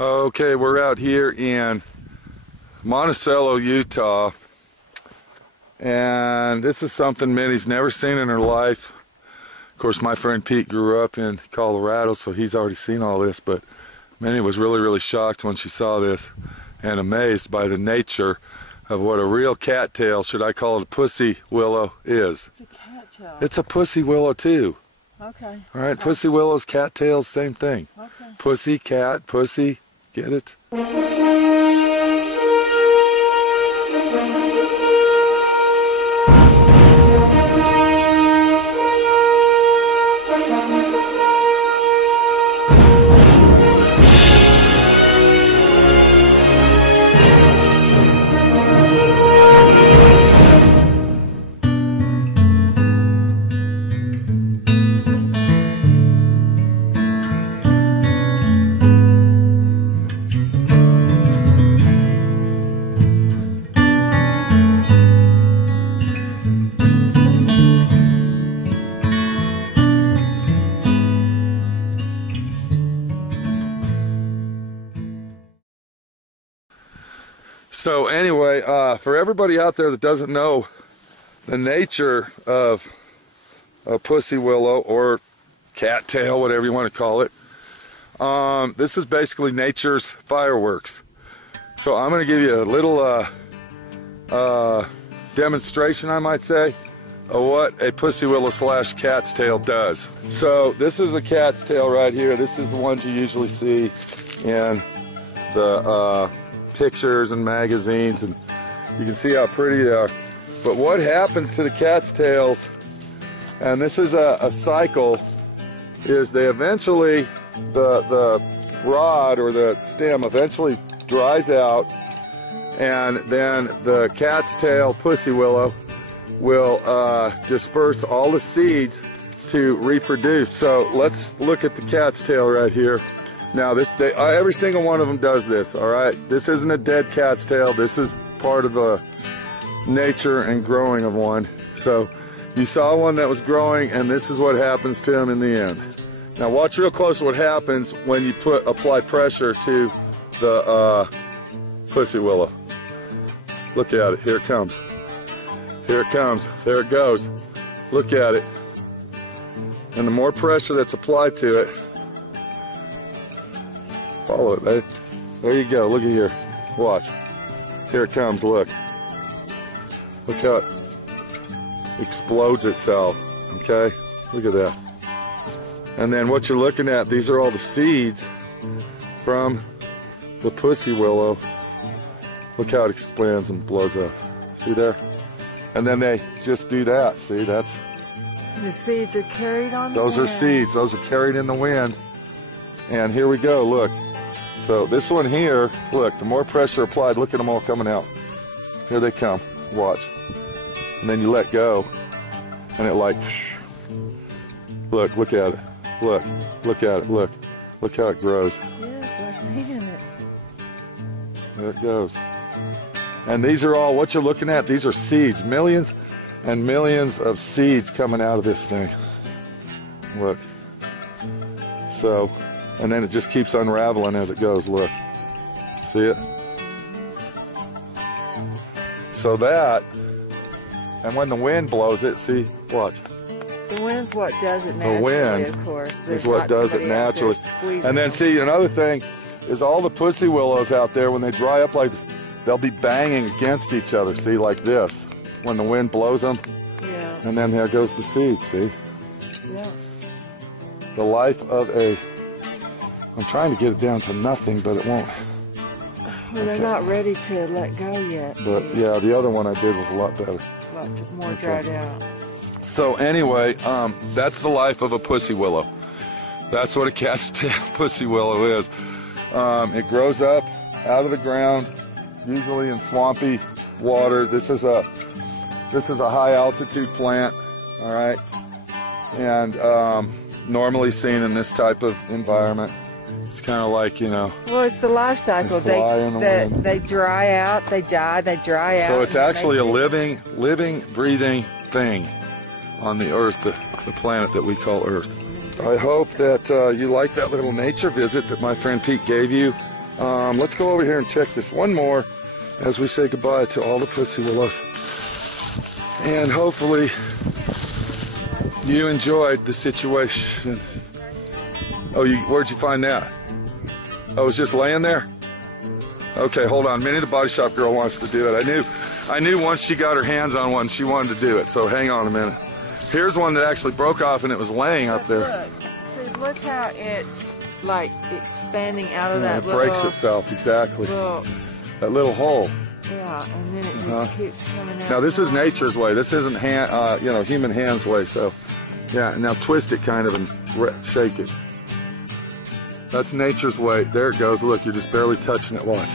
Okay, we're out here in Monticello, Utah, and this is something Minnie's never seen in her life. Of course, my friend Pete grew up in Colorado, so he's already seen all this, but Minnie was really shocked when she saw this and amazed by the nature of what a real cattail, should I call it a pussy willow, is. It's a cattail. It's a pussy willow too. Okay. All right, pussy willows, cattails, same thing. Okay. Pussy, cat, pussy, get it? So anyway, for everybody out there that doesn't know the nature of a pussy willow or cattail, whatever you want to call it, this is basically nature's fireworks. So I'm going to give you a little demonstration, I might say, of what a pussy willow slash cat's tail does. So this is a cat's tail right here. This is the ones you usually see in the pictures and magazines, and you can see how pretty they are. But what happens to the cat's tails, and this is a cycle, is they eventually, the rod or the stem eventually dries out, and then the cat's tail pussy willow will disperse all the seeds to reproduce. So let's look at the cat's tail right here. Now every single one of them does this, all right? This isn't a dead cat's tail. This is part of the nature and growing of one. So you saw one that was growing, and this is what happens to him in the end. Now watch real close what happens when you apply pressure to the pussy willow. Look at it, here it comes. Here it comes, there it goes. Look at it. And the more pressure that's applied to it, follow it, babe. There you go, look at here. Watch. Here it comes, look. Look how it explodes itself, okay? Look at that. And then what you're looking at, these are all the seeds from the pussy willow. Look how it expands and blows up. See there? And then they just do that, see, that's... The seeds are carried on the wind. Those are seeds, those are carried in the wind. And here we go, look. So this one here, look, the more pressure applied, look at them all coming out. Here they come, watch. And then you let go, and it like, look at it. Look at it, look. Look how it grows. Yes, we're seeing it. There it goes. And these are all, what you're looking at, these are seeds. Millions and millions of seeds coming out of this thing. Look. So, and then it just keeps unraveling as it goes, look. See it? So that, and when the wind blows it, see, watch. The wind's what does it naturally, the wind of course. is what does it naturally. And then see, another thing is all the pussy willows out there, when they dry up like this, they'll be banging against each other, see, like this, when the wind blows them. Yeah. And then there goes the seed, see? Yeah. The life of a... I'm trying to get it down to nothing, but it won't. Well, they're not ready to let go yet. But yeah, the other one I did was a lot better. A lot more dried out. So anyway, that's the life of a pussy willow. That's what a cat's tail pussy willow is. It grows up out of the ground, usually in swampy water. This is a high altitude plant, all right, and normally seen in this type of environment. It's kind of like, you know. Well, it's the life cycle. They dry out, they die, they dry out. So it's actually a living, breathing thing on the Earth, the planet that we call Earth. I hope that you like that little nature visit that my friend Pete gave you, Let's go over here and check this one more as we say goodbye to all the pussy willows. And hopefully you enjoyed the situation. Oh, where'd you find that? Oh, it was just laying there? Okay, hold on. Minnie, the body shop girl wants to do it. I knew once she got her hands on one, she wanted to do it. So hang on a minute. Here's one that actually broke off and it was laying up there. Look how it's like expanding out of that little... It breaks itself, exactly. That little hole. Yeah, and then it just keeps coming out. Now this is nature's way. This isn't human hands way. So, yeah. Now twist it kind of and shake it. That's nature's way. There it goes. Look, you're just barely touching it. Watch.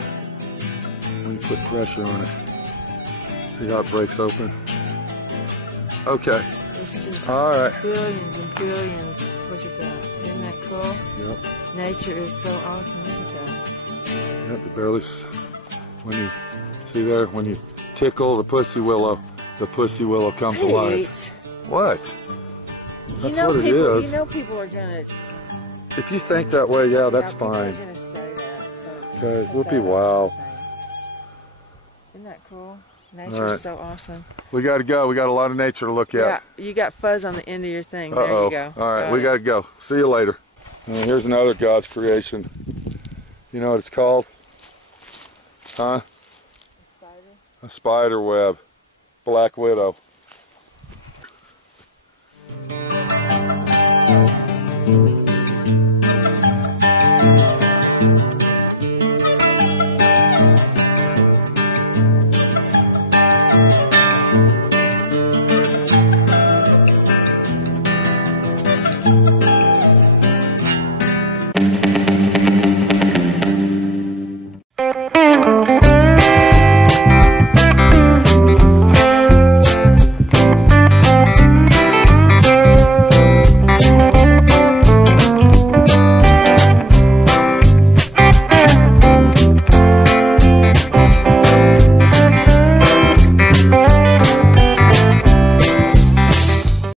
When you put pressure on it, see how it breaks open. Okay. It's just all right. Billions and billions. Look at that. Isn't that cool? Yep. Nature is so awesome. Look at that. Yep. It barely. When you see there, when you tickle the pussy willow comes alive. What? That's what it is. You know people are gonna. If you think that way, yeah, that's fine. Okay, whoopee wow. Isn't that cool? Nature's so awesome. We gotta go. We got a lot of nature to look at. Yeah, you got fuzz on the end of your thing. There you go. All right, we gotta go. See you later. And here's another God's creation. You know what it's called? Huh? A spider web. Black widow.